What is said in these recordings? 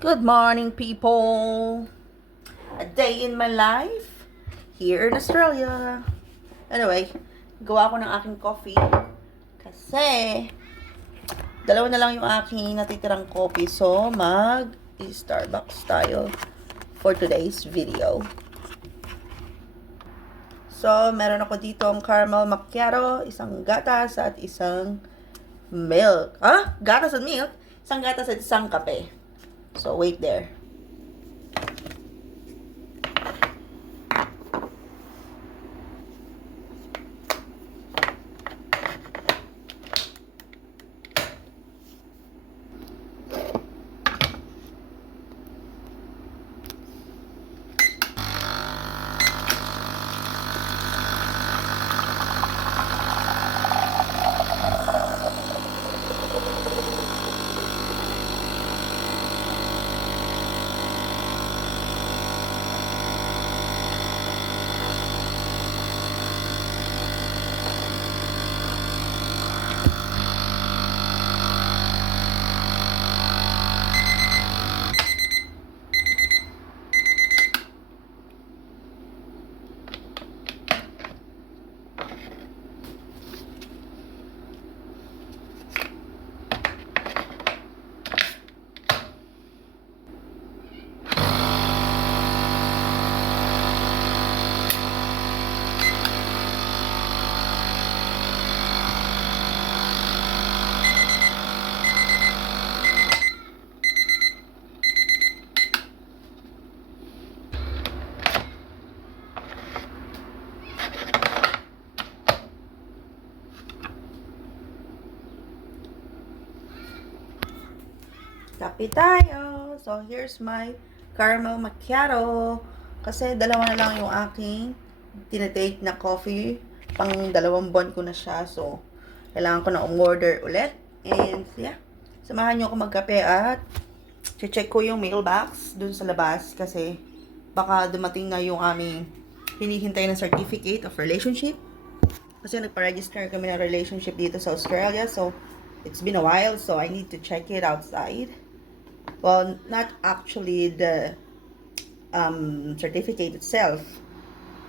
Good morning, people! A day in my life here in Australia. Anyway, gawa ko ng aking coffee kasi dalawa na lang yung aking natitirang coffee. So, mag-Starbucks tayo for today's video. So, meron ako dito ang caramel macchiato, isang gatas at isang milk. Gatas at milk? Isang gatas at isang kape. So, wait there. Kape tayo. So, here's my caramel macchiato. Kasi dalawa na lang yung aking tinatake na coffee. Pang 2 buwan ko na siya. So, kailangan ko na umorder ulit. And, yeah. Samahan nyo ako magkape at check ko yung mailbox dun sa labas. Kasi, baka dumating na yung aming hinihintay na certificate of relationship. Kasi nagpa-register kami ng relationship dito sa Australia. So, it's been a while. So, I need to check it outside. Well, not actually the certificate itself.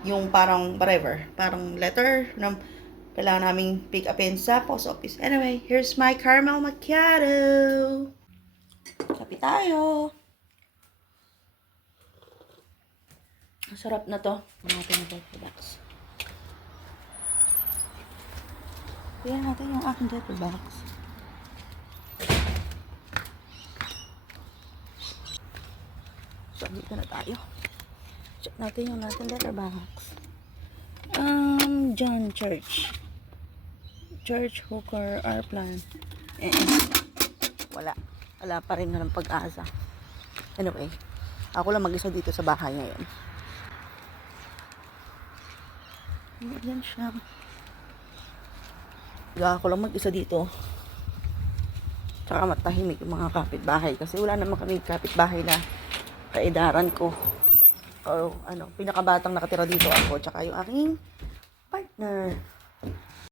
Yung parang whatever. Parang letter na kailangan naming pick upin sa post office. Anyway, here's my caramel macchiato. Kape tayo. Ang sarap na to. Natin ito. Relax. Tingnan natin yung aking letterbox. So, dito na tayo. Check natin yung natin letterbox. John Church. Church, Hooker, Airplan. Wala. Wala pa rin na ng pag-asa. Anyway, ako lang mag-isa dito sa bahay ngayon. Yan siya. Ako lang mag-isa dito. Tsaka matahimik yung mga kapitbahay. Kasi wala naman kami kapitbahay na kaedaran ko. O pinakabatang nakatira dito ako. Tsaka yung aking partner.